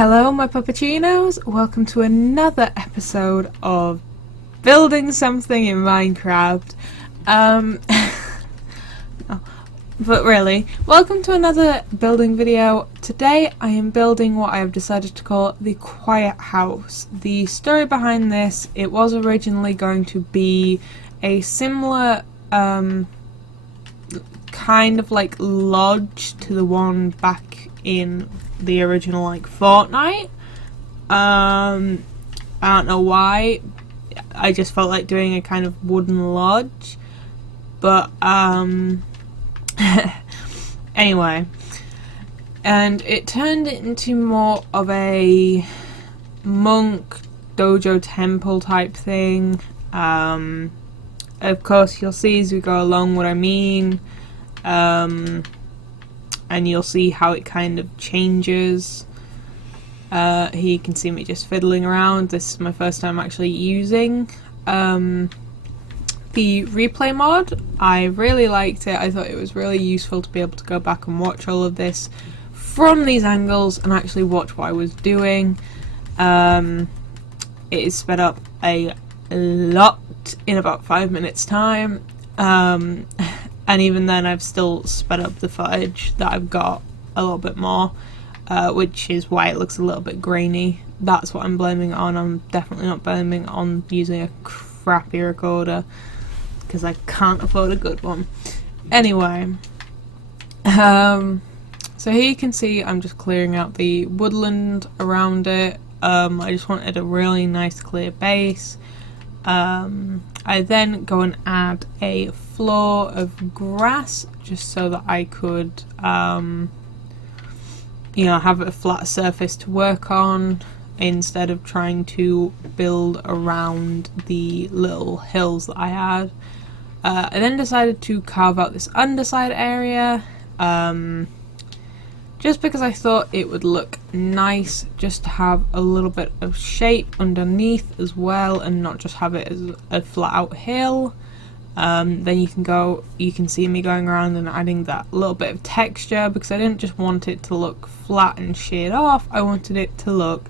Hello my puppuccinos, welcome to another episode of building something in Minecraft. But really, welcome to another building video. Today I am building what I have decided to call the Quiet House. The story behind this, it was originally going to be a similar kind of like lodge to the one back in the original like Fortnite. I don't know why, I just felt like doing a kind of wooden lodge, but anyway, and it turned into more of a monk dojo temple type thing. Of course you'll see as we go along what I mean, and you'll see how it kind of changes. Here you can see me just fiddling around. This is my first time actually using the replay mod. I really liked it. I thought it was really useful to be able to go back and watch all of this from these angles and actually watch what I was doing. It is sped up a lot in about 5 minutes time. And even then I've still sped up the footage that I've got a little bit more, which is why it looks a little bit grainy. That's what I'm blaming it on. I'm definitely not blaming it on using a crappy recorder, because I can't afford a good one. Anyway, so here you can see I'm just clearing out the woodland around it. I just wanted a really nice clear base. I then go and add a floor of grass just so that I could you know, have a flat surface to work on instead of trying to build around the little hills that I had. I then decided to carve out this underside area, just because I thought it would look nice just to have a little bit of shape underneath as well and not just have it as a flat out hill. Then you can see me going around and adding that little bit of texture, because I didn't just want it to look flat and sheared off. I wanted it to look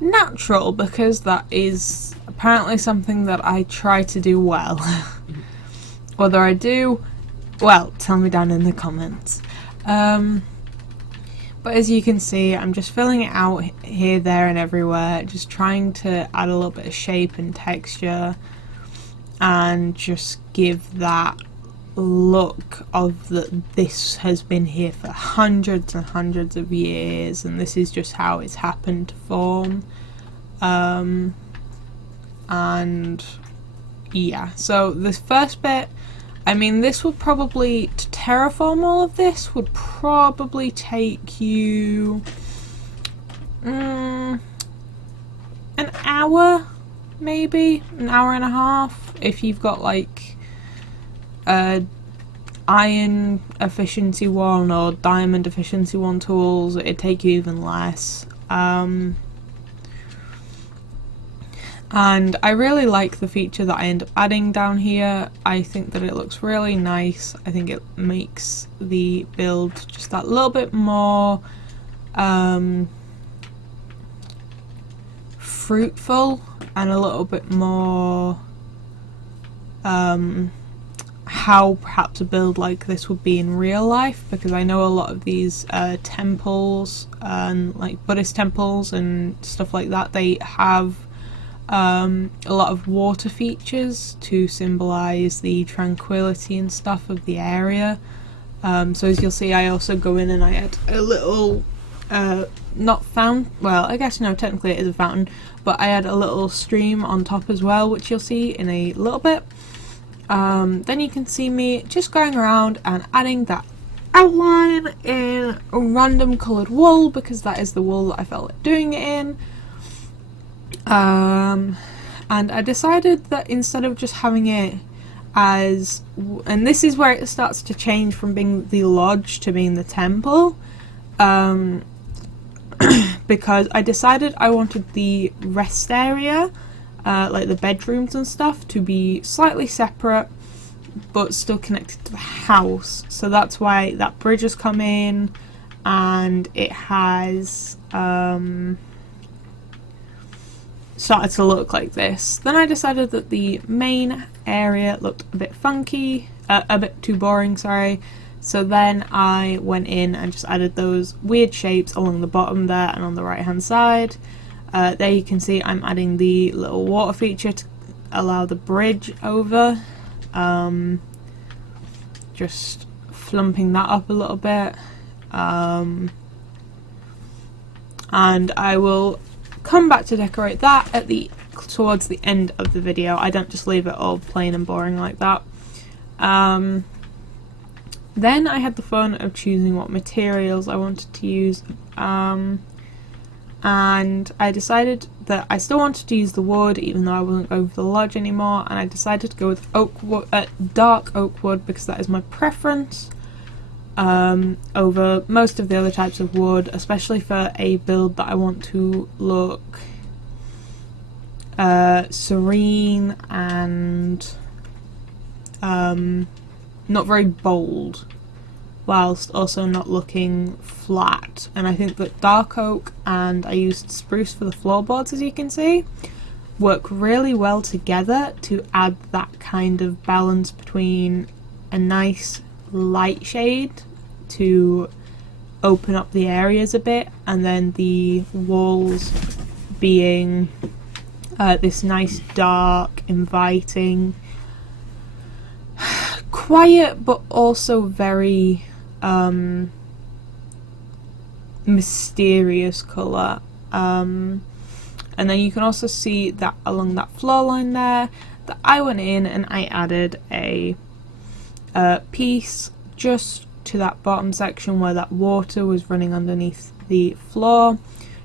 natural, because that is apparently something that I try to do well. Whether I do, well, tell me down in the comments. But as you can see, I'm just filling it out here, there and everywhere, just trying to add a little bit of shape and texture and just give that look of that this has been here for hundreds and hundreds of years and this is just how it's happened to form. And yeah, so this first bit, I mean, this would probably, to terraform all of this, would probably take you an hour, maybe an hour and a half, if you've got like iron efficiency 1 or diamond efficiency 1 tools. It'd take you even less. And I really like the feature that I end up adding down here. I think that it looks really nice. I think it makes the build just that little bit more fruitful and a little bit more how perhaps a build like this would be in real life, because I know a lot of these temples and like Buddhist temples and stuff like that, they have a lot of water features to symbolise the tranquility and stuff of the area. So as you'll see, I also go in and I add a little not fountain, well I guess no, technically it is a fountain, but I add a little stream on top as well, which you'll see in a little bit. Then you can see me just going around and adding that outline in random coloured wool, because that is the wool that I felt like doing it in. And I decided that instead of just having it as, and this is where it starts to change from being the lodge to being the temple, because I decided I wanted the rest area, like the bedrooms and stuff, to be slightly separate but still connected to the house. So that's why that bridge has come in, and it has started to look like this. Then I decided that the main area looked a bit funky, a bit too boring, sorry. So then I went in and just added those weird shapes along the bottom there and on the right hand side. There you can see I'm adding the little water feature to allow the bridge over. Just flumping that up a little bit. And I will come back to decorate that towards the end of the video. I don't just leave it all plain and boring like that. Then I had the fun of choosing what materials I wanted to use, and I decided that I still wanted to use the wood even though I wasn't going for the lodge anymore, and I decided to go with dark oak wood because that is my preference over most of the other types of wood, especially for a build that I want to look serene and not very bold, whilst also not looking flat. And I think that dark oak, and I used spruce for the floorboards, as you can see, work really well together to add that kind of balance between a nice light shade to open up the areas a bit, and then the walls being this nice dark, inviting, quiet but also very mysterious colour. And then you can also see that along that floor line there that I went in and I added a piece just to that bottom section where that water was running underneath the floor,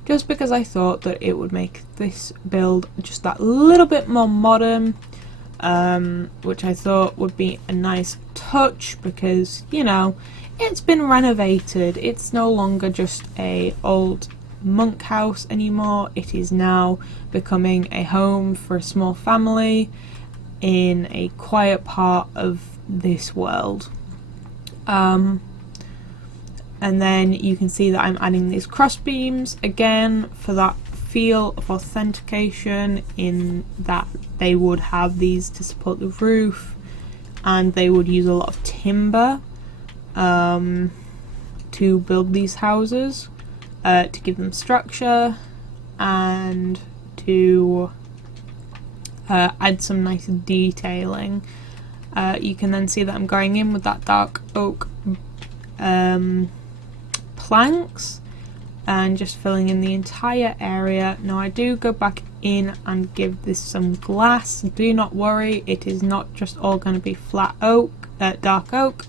just because I thought that it would make this build just that little bit more modern, which I thought would be a nice touch because, you know, it's been renovated. It's no longer just a old monk house anymore. It is now becoming a home for a small family in a quiet part of this world. And then you can see that I'm adding these cross beams again for that feel of authentication, in that they would have these to support the roof, and they would use a lot of timber to build these houses, to give them structure and to add some nice detailing. You can then see that I'm going in with that dark oak planks and just filling in the entire area. Now I do go back in and give this some glass. Do not worry, it is not just all going to be flat oak, dark oak.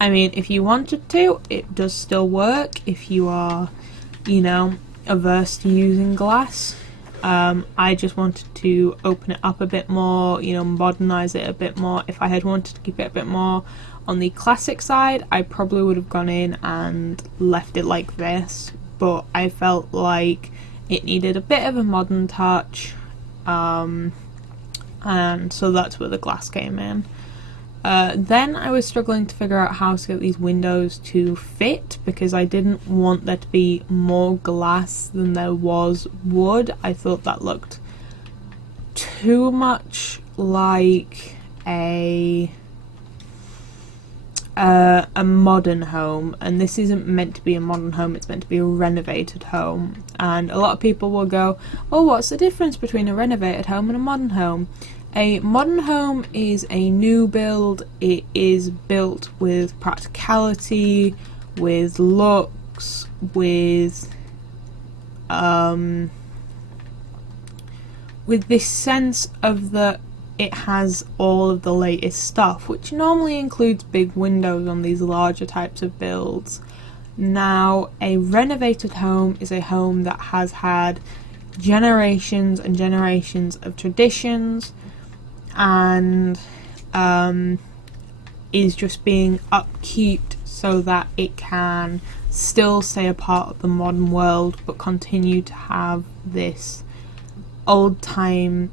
I mean, if you wanted to, it does still work if you are, you know, averse to using glass. I just wanted to open it up a bit more, you know, modernize it a bit more. If I had wanted to keep it a bit more on the classic side, I probably would have gone in and left it like this, but I felt like it needed a bit of a modern touch, and so that's where the glass came in. Then I was struggling to figure out how to get these windows to fit, because I didn't want there to be more glass than there was wood. I thought that looked too much like a modern home, and this isn't meant to be a modern home, it's meant to be a renovated home. And a lot of people will go, oh, what's the difference between a renovated home and a modern home? A modern home is a new build. It is built with practicality, with looks, with this sense of that it has all of the latest stuff, which normally includes big windows on these larger types of builds. Now, a renovated home is a home that has had generations and generations of traditions, and is just being upkeeped so that it can still stay a part of the modern world but continue to have this old time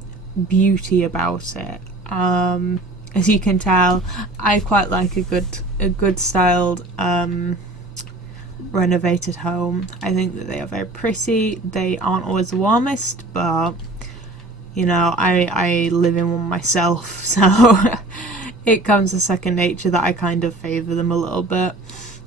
beauty about it. As you can tell, I quite like a good styled renovated home. I think that they are very pretty. They aren't always the warmest, but you know, I live in one myself, so it comes to second nature that I kind of favour them a little bit.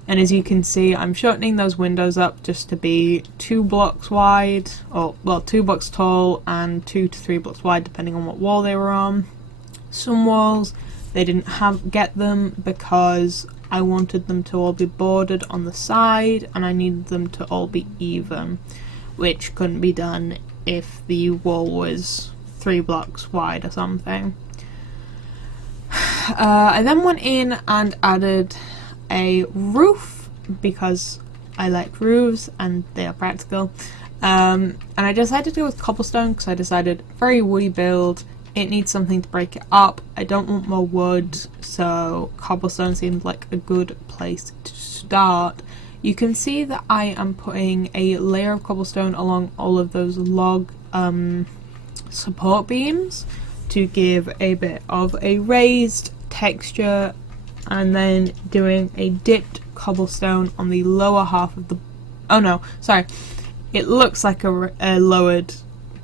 And as you can see, I'm shortening those windows up just to be 2 blocks wide, or well, 2 blocks tall and 2 to 3 blocks wide depending on what wall they were on. Some walls they didn't get them because I wanted them to all be bordered on the side and I needed them to all be even, which couldn't be done if the wall was 3 blocks wide or something. I then went in and added a roof because I like roofs and they are practical. And I decided to go with cobblestone because I decided very woody build. It needs something to break it up. I don't want more wood, so cobblestone seemed like a good place to start. You can see that I am putting a layer of cobblestone along all of those log support beams to give a bit of a raised texture, and then doing a dipped cobblestone on the lower half of the... oh no, sorry. It looks like a lowered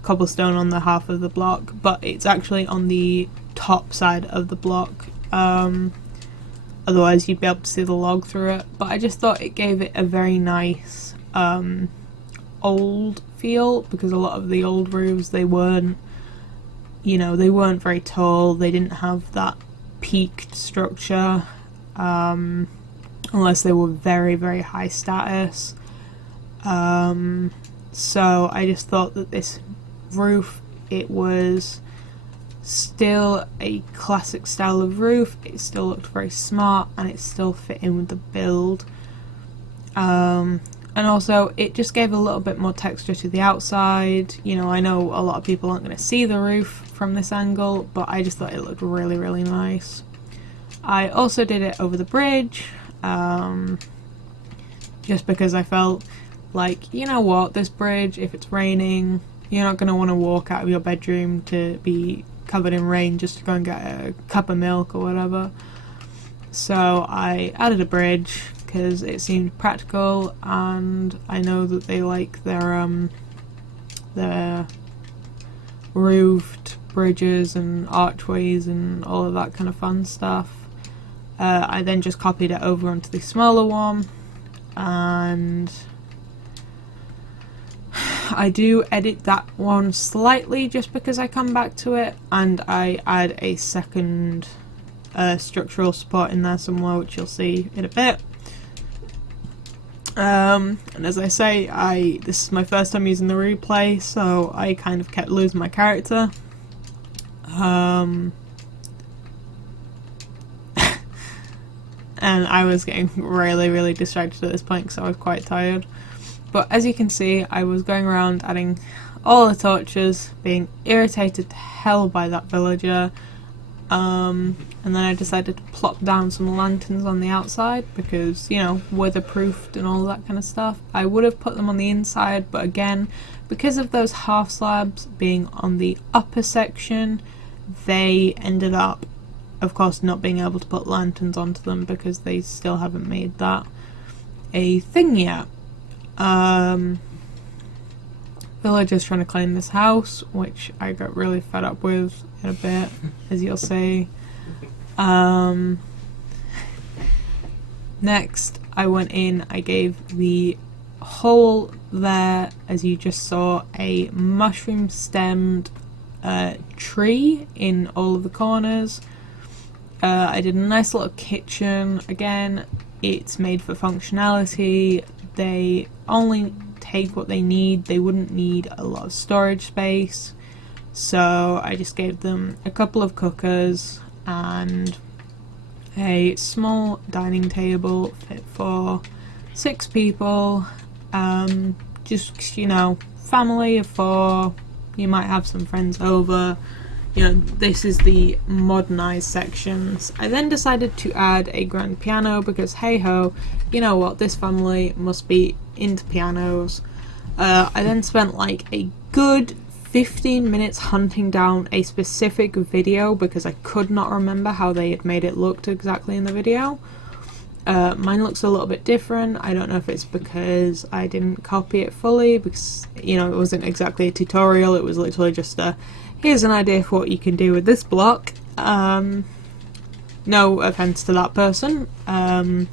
cobblestone on the half of the block, but it's actually on the top side of the block. Otherwise you'd be able to see the log through it, but I just thought it gave it a very nice old feel, because a lot of the old roofs, they weren't, you know, they weren't very tall, they didn't have that peaked structure, unless they were very, very high status. So I just thought that this roof, it was still a classic style of roof, it still looked very smart and it still fit in with the build, and also it just gave a little bit more texture to the outside. You know, I know a lot of people aren't going to see the roof from this angle, but I just thought it looked really, really nice. I also did it over the bridge, just because I felt like, you know what, this bridge, if it's raining, you're not going to want to walk out of your bedroom to be covered in rain just to go and get a cup of milk or whatever. So I added a bridge because it seemed practical, and I know that they like their roofed bridges and archways and all of that kind of fun stuff. I then just copied it over onto the smaller one, and I do edit that one slightly just because I come back to it, and I add a second structural support in there somewhere, which you'll see in a bit. And as I say, this is my first time using the replay, so I kind of kept losing my character. And I was getting really, really distracted at this point because I was quite tired. But as you can see, I was going around adding all the torches, being irritated to hell by that villager. And then I decided to plop down some lanterns on the outside because, you know, weatherproofed and all that kind of stuff. I would have put them on the inside, but again, because of those half slabs being on the upper section, they ended up, of course, not being able to put lanterns onto them because they still haven't made that a thing yet. Villagers trying to claim this house, which I got really fed up with in a bit, as you'll see. Next, I went in, I gave the hole there, as you just saw, a mushroom stemmed tree in all of the corners. I did a nice little kitchen. Again, it's made for functionality. They only take what they need. They wouldn't need a lot of storage space, so I just gave them a couple of cookers and a small dining table fit for 6 people. Just, you know, family of 4. You might have some friends over. You know, this is the modernised sections. I then decided to add a grand piano because, hey ho, you know what, this family must be into pianos. I then spent like a good 15 minutes hunting down a specific video because I could not remember how they had made it look exactly in the video. Mine looks a little bit different. I don't know if it's because I didn't copy it fully, because, you know, it wasn't exactly a tutorial, it was literally just a, here's an idea for what you can do with this block. No offense to that person. I'm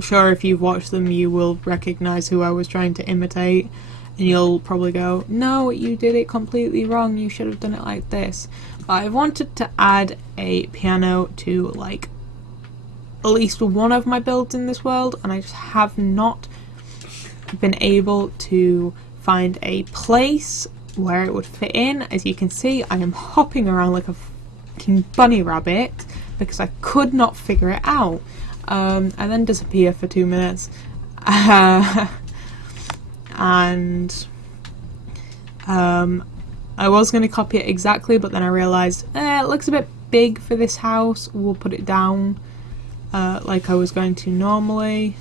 sure if you've watched them you will recognize who I was trying to imitate, and you'll probably go, no, you did it completely wrong, you should have done it like this. But I wanted to add a piano to, like, at least one of my builds in this world, and I just have not been able to find a place where it would fit in. As you can see, I am hopping around like a fucking bunny rabbit because I could not figure it out. I then disappear for 2 minutes, and I was going to copy it exactly, but then I realised it looks a bit big for this house. We'll put it down like I was going to normally.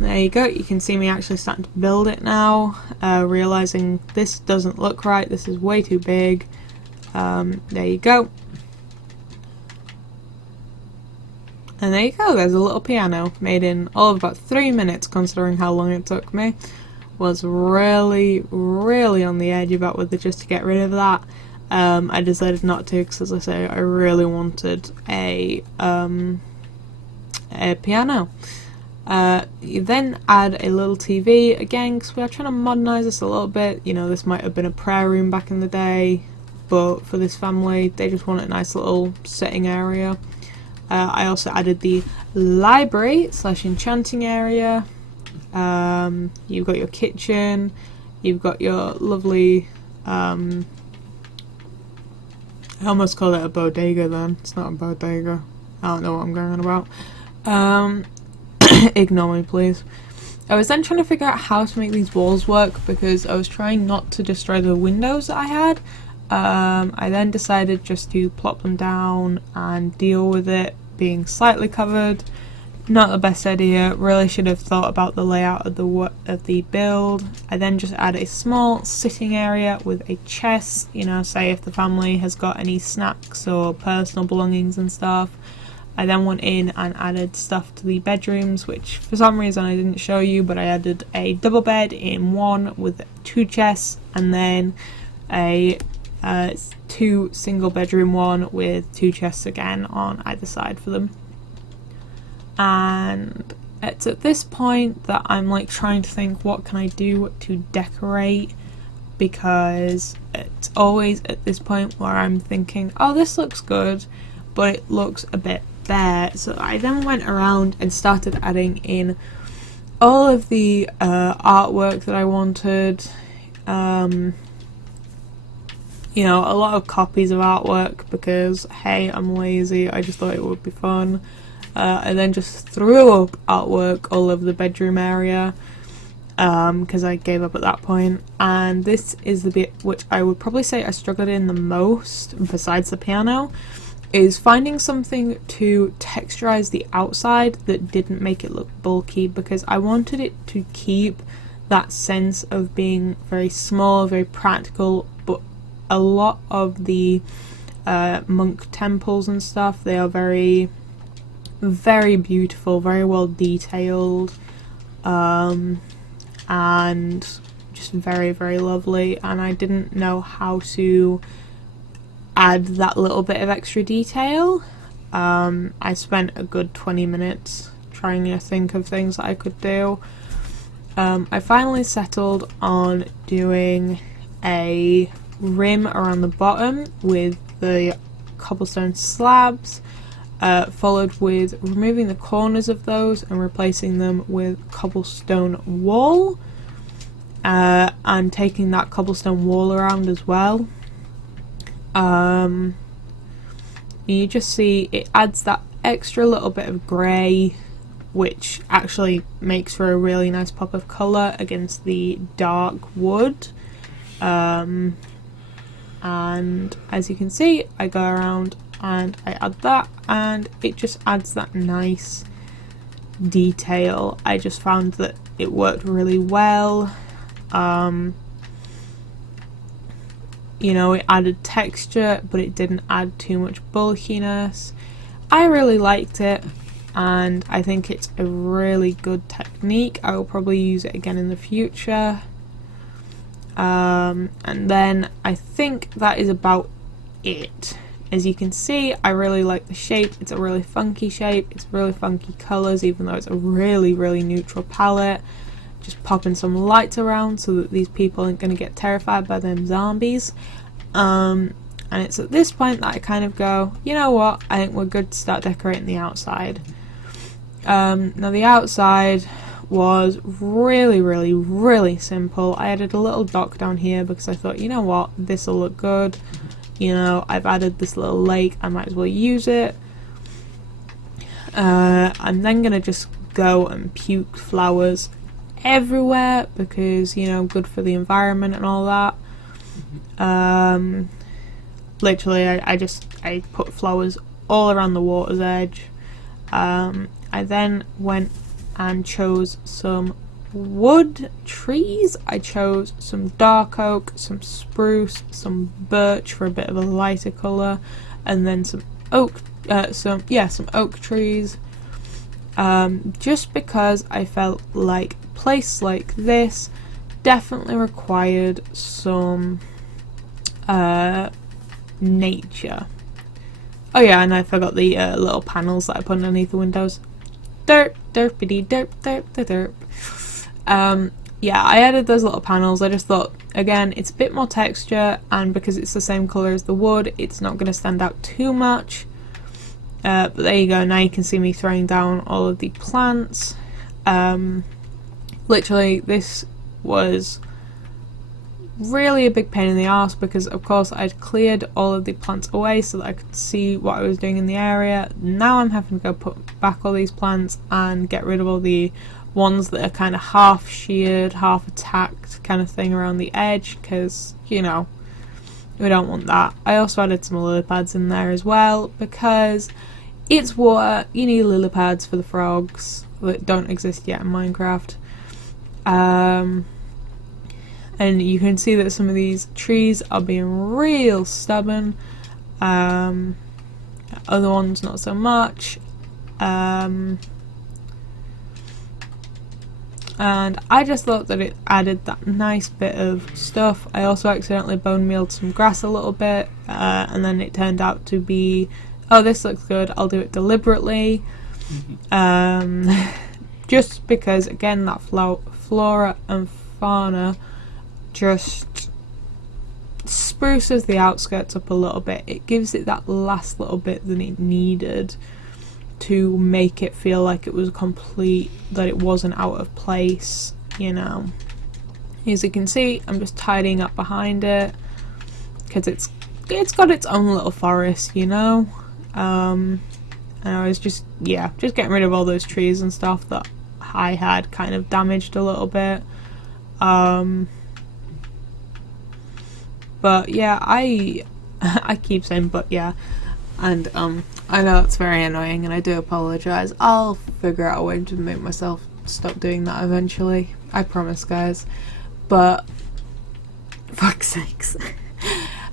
There you go, you can see me actually starting to build it now, realising this doesn't look right, this is way too big. There you go. And there you go, there's a little piano made in all of about 3 minutes, considering how long it took me. Was really on the edge about whether just to get rid of that. I decided not to, because as I say, I really wanted a piano. You then add a little TV, again, because we are trying to modernise this a little bit. You know, this might have been a prayer room back in the day, but for this family, they just want a nice little sitting area. I also added the library / enchanting area. You've got your kitchen, you've got your lovely, I almost called it a bodega then, it's not a bodega, I don't know what I'm going on about. Ignore me please. I was then trying to figure out how to make these walls work, because I was trying not to destroy the windows that I had. I then decided just to plop them down and deal with it being slightly covered. Not the best idea, really should have thought about the layout of the build. I then just add a small sitting area with a chest, you know, say if the family has got any snacks or personal belongings and stuff. I then went in and added stuff to the bedrooms, which for some reason I didn't show you, but I added a double bed in one with 2 chests, and then a 2 single bedroom one with 2 chests again on either side for them. And it's at this point that I'm like trying to think, what can I do to decorate, because it's always at this point where I'm thinking, oh, this looks good, but it looks a bit bare. So I then went around and started adding in all of the artwork that I wanted. You know, a lot of copies of artwork, because hey, I'm lazy, I just thought it would be fun. I then just threw up artwork all over the bedroom area, because I gave up at that point. And this is the bit which I would probably say I struggled in the most, besides the piano, is finding something to texturize the outside that didn't make it look bulky, because I wanted it to keep that sense of being very small, very practical. But a lot of the monk temples and stuff, they are very beautiful, very well detailed, and just very lovely, and I didn't know how to add that little bit of extra detail. I spent a good 20 minutes trying to think of things that I could do. I finally settled on doing a rim around the bottom with the cobblestone slabs, followed with removing the corners of those and replacing them with cobblestone wall, and taking that cobblestone wall around as well. You just see it adds that extra little bit of grey, which actually makes for a really nice pop of colour against the dark wood. And as you can see, I go around and I add that, and it just adds that nice detail. I just found that it worked really well. You know, it added texture, but it didn't add too much bulkiness. I really liked it, and I think it's a really good technique. I will probably use it again in the future. And then I think that is about it. As you can see, I really like the shape. It's a really funky shape. It's really funky colours, even though it's a really, really neutral palette. Just popping some lights around so that these people aren't going to get terrified by them zombies. And it's at this point that I kind of go, you know what, I think we're good to start decorating the outside. Now the outside was really, really, really simple. I added a little dock down here because I thought, you know what, this will look good. You know, I've added this little lake, I might as well use it. I'm then going to just go and puke flowers everywhere because, you know, good for the environment and all that. Literally, I put flowers all around the water's edge. I then went and chose some wood trees. I chose some dark oak, some spruce, some birch for a bit of a lighter colour, and then some oak, some oak trees. Just because I felt like a place like this definitely required some nature. Oh yeah, and I forgot the little panels that I put underneath the windows. Derp, derpity, derp, derp, derp. Yeah, I added those little panels. I just thought, again, it's a bit more texture, and because it's the same colour as the wood, it's not going to stand out too much. But there you go, now you can see me throwing down all of the plants. Literally, this was really a big pain in the arse because, of course, I'd cleared all of the plants away so that I could see what I was doing in the area. Now I'm having to go put back all these plants and get rid of all the ones that are kind of half sheared, half attacked kind of thing around the edge because, you know, we don't want that. I also added some lily pads in there as well because it's water, you need lily pads for the frogs that don't exist yet in Minecraft. And you can see that some of these trees are being real stubborn, other ones not so much. And I just thought that it added that nice bit of stuff. I also accidentally bone mealed some grass a little bit, and then it turned out to be, oh, this looks good, I'll do it deliberately. Just because, again, that flora and fauna just spruces the outskirts up a little bit. It gives it that last little bit that it needed to make it feel like it was complete, that it wasn't out of place, you know. As you can see, I'm just tidying up behind it because it's got its own little forest, you know. And I was just getting rid of all those trees and stuff that I had kind of damaged a little bit. But yeah, I keep saying but yeah, and I know it's very annoying and I do apologise. I'll figure out a way to make myself stop doing that eventually, I promise, guys. But fuck's sakes.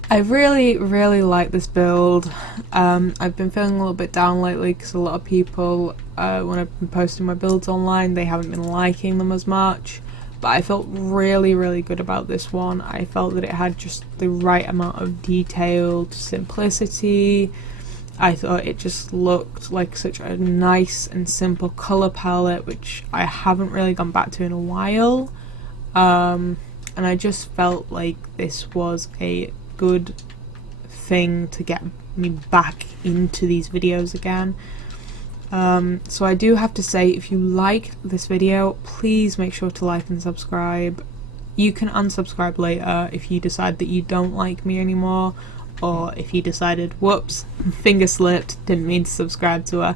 I really, really like this build. I've been feeling a little bit down lately because a lot of people, when I've been posting my builds online, they haven't been liking them as much. But I felt really, really good about this one. I felt that it had just the right amount of detailed simplicity. I thought it just looked like such a nice and simple colour palette, which I haven't really gone back to in a while. And I just felt like this was a good thing to get me back into these videos again. So I do have to say, if you liked this video, please make sure to like and subscribe. You can unsubscribe later if you decide that you don't like me anymore, or if you decided, whoops, finger slipped, didn't mean to subscribe to her.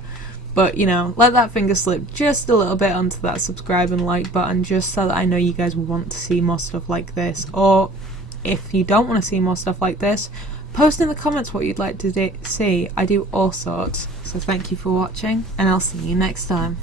But, you know, let that finger slip just a little bit onto that subscribe and like button, just so that I know you guys want to see more stuff like this. Or if you don't want to see more stuff like this, post in the comments what you'd like to see. I do all sorts. So thank you for watching, and I'll see you next time.